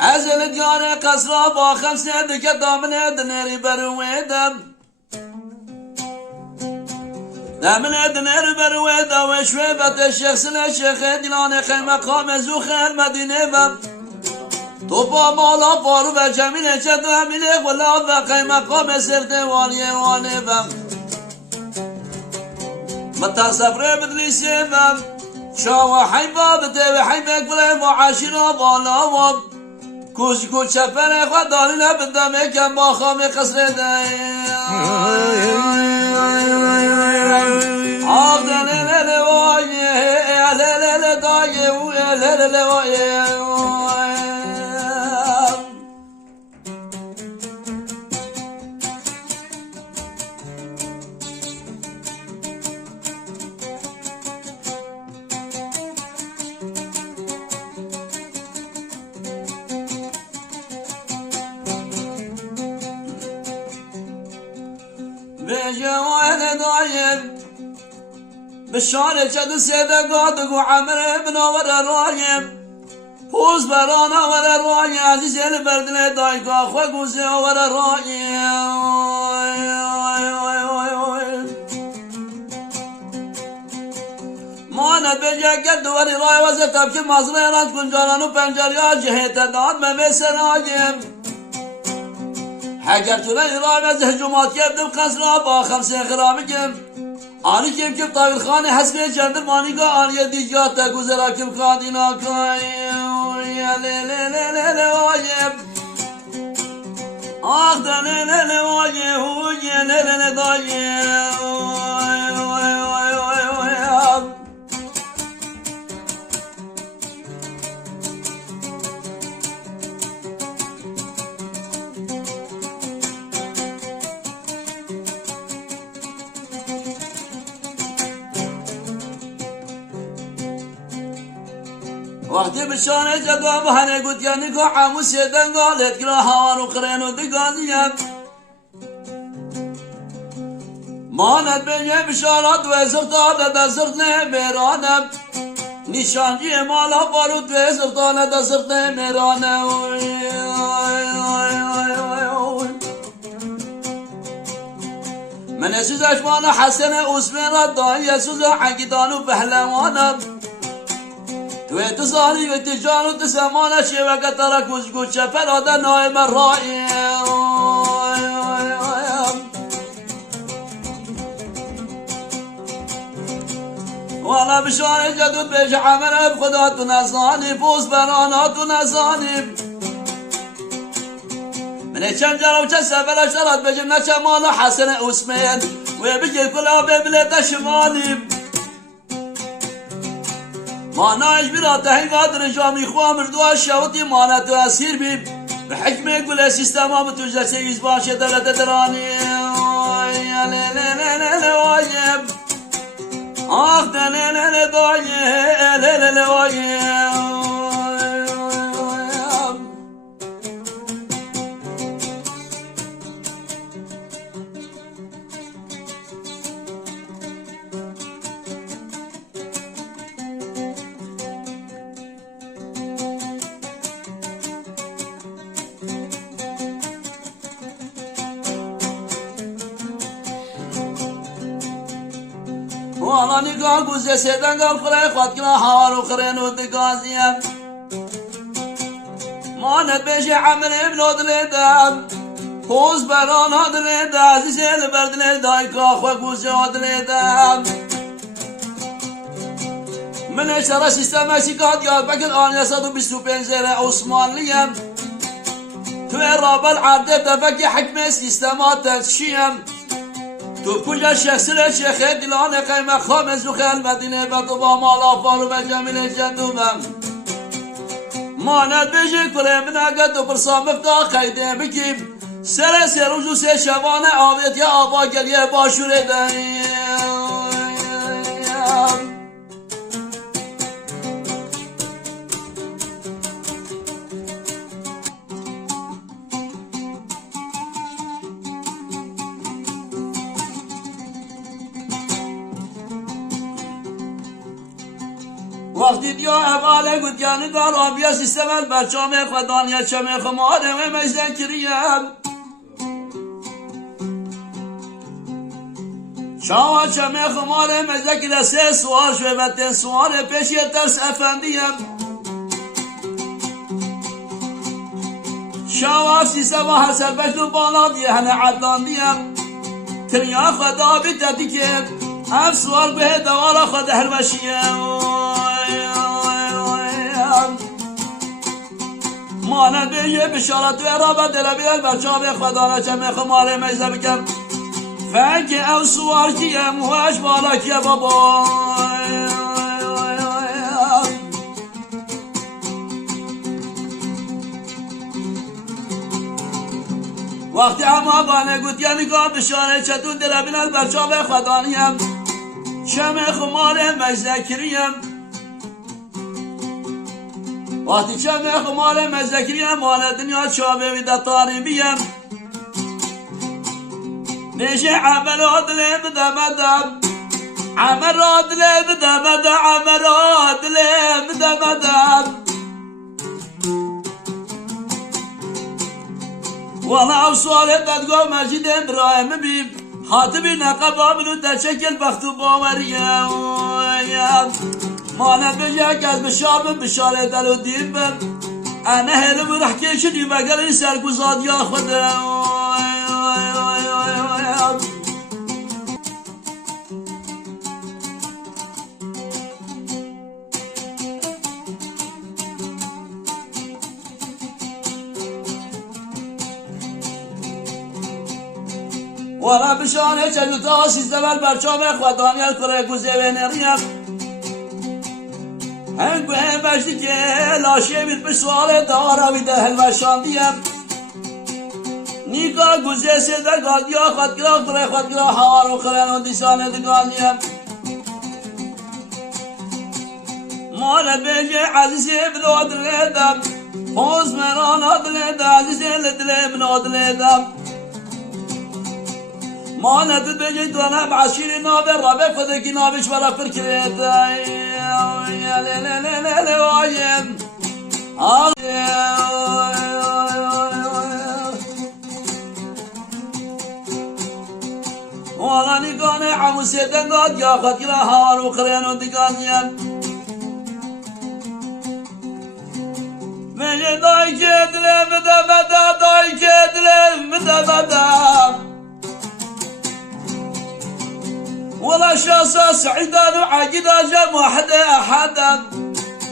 ازل جار قصرا با خمسه دیگه دامنه دنری برویدم دامنه دنری برویدم و شویبت الشيخ الشيخ دلان خی مقام زوخ المدینه بم تو با مالا فارو و جمیل چد و همیله غلاب و خی مقام سرد والیه وانه بم متصفره بدریسه بم شاو حیبابته و حیبک بله معاشرا بالا و کوچ کوچ چپر خود داری نبدم کم با خام قصر دهی آب دنه لوایه لل دایه و لل لوایه بجوال دايم بالشارع جد سيدة قادق وعمر ابن الرايم فوز برانا ولا الرايم عزيز البرد لدايك اخوك وزي ولا الرايم ما نبجا قد وري راي وزتب كل مصريرات كل جارانو بنجريا جهيت داد ما بسرايم اگر تو را از هجومات کردم قصرا با خمسه خرامکم آنی کم کم طاویل خانه حسب جندر مانیگا آنی دیجات گذرا کم کادینا کایم یا لی وایم آخ دنه لی وایم یا لی دایم وقتی بشانه جدوا بهانه گوت یا نگاه عمو سیدن گالت گرا هوارو قرینو دگانیم ماند بینه بشارات و زرطان دزرت نه میرانم نشانجی مالا بارود و زرطان دزرت نه میرانم من سوز اشمان حسن اسمین را دایی سوز حقیدانو پهلوانم تو تصاری و تجارو تسمانه شبکه ترا کوچ کوچ فراده نایم رایی والا بشار جدود بیش عمل خدا تو نزانی فوز برانا تو نزانی من چند جرم چه سفر اشترات بجم نچه مالا حسن اسمین و بجل کلا ببلت شمالیم ماناش برات هنگاد رجامی خواه مردوها شوطی مانا تو اسیر بیم به حکمه گل سیستم هم تو جلسه ایز باشه دلت درانی وایم آخ دنه دایم وایم وانا نگاه گوزه سیدن گل خلای خود کنا هارو خرینو دگازیم ماند بیش عمل ابنو دلیدم خوز برانا دلیدم عزیز البرد لیدای خواه گوزه دلیدم من اشترا سیستم شکات یاد بکن آنیا 125 عثمانلیم توی رابل عرده دفک حکم سیستمات تشیم تو کجا شخصی شیخ دلان قیم خام زوخ المدینه و تو با مالا فارو و جمیل جدومم ماند بیجی کریم نگه تو پرسا مفتا خیده بکیم سر روزو سه شبانه آویت یا آبا گلیه باشوره دهیم وقتی دیا اول گوتیانی دار آبیا سیستم برچام خدانیت چمه خماره و مجدن کریم شاوا چمه خماره مجدن کرسه سوار شویبتن سوار پیشی ترس افندیم شاوا سیستم و حسر بشتو بالا دیه هنه عدلان دیم تنیا خدا بیتتی که هم سوار به دوارا خدا هرمشیم مانند به یه بشارت و ارابت دلبیل برچاب خدا نچمه خماره مجده بکم فنک او سوار کیم وش بالا کیه بابا وقتی اما بانه گوتیم نگاه بشاره چطور دلبیل برچاب خدا نیم چمه خماره مجده کریم وقتی چمه خماره مجده کریم مال دنیا چابه ویده طاریبیم میشه عمل عادله بدمدم عمل عادله بدمدم عمل عادله بدمدم والله او سوال بدگاه مجید ابراهیم بیم خاطبی نقب آمنو در شکل بخت و باوریم مانه بجه از بشار بشاره دلو دیم بم انا هلو رح کشنی مگر این سرگوزاد یا خودم والا بشانه چه دوتا سیزده بل برچام خودانیت کره گوزه و نریم هنگو هم بشتی که لاشه بیر به سوال دارا ویده هلوشان دیم نیکا گوزه سیده گادیا خودگرا کره خودگرا هار و خرن و دیسانه دگانیم مالا بیجه عزیزی بلو دلیدم خوز مرانا دلیدم عزیزی لدلی منو دلیدم ما ندد بجي دونا بعشير نابر ربك فدك نابش برا فركريت يا لا لا لا لا لا وايم وانا نقاني عمو سيدن قد يا خد كلا هار وقرين ودقانيا مجي داي كدلي مدى مدى داي كدلي مدى مدى ولا شاسا سعيدان وعاقدا جم وحدا أحدا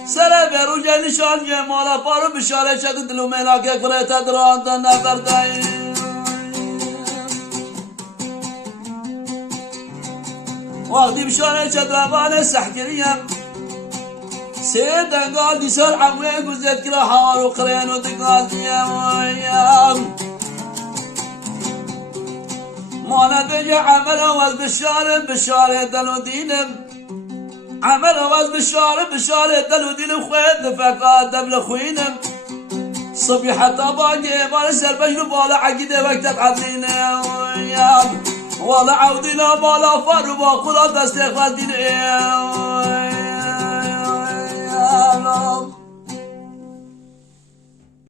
سلام رجال نشان جمالا بارو بشارة شد دلو ملاك كريت دران دنا برداي وقتي بشارة شد وابانا سحكريم سيدان قال دي سر عموي قزيت كلا حار وقرين ودقال ديام مانا بيجي عمل أول بشارة دلو دينم عمل أول بشارة دلو دينم خوين فقاد دبل خوينم صبي حتى باقي ما نسأل بجلو بالا عقيدة وقتت عدلينا ولا عودنا بالا فروا قرى دستيق دينم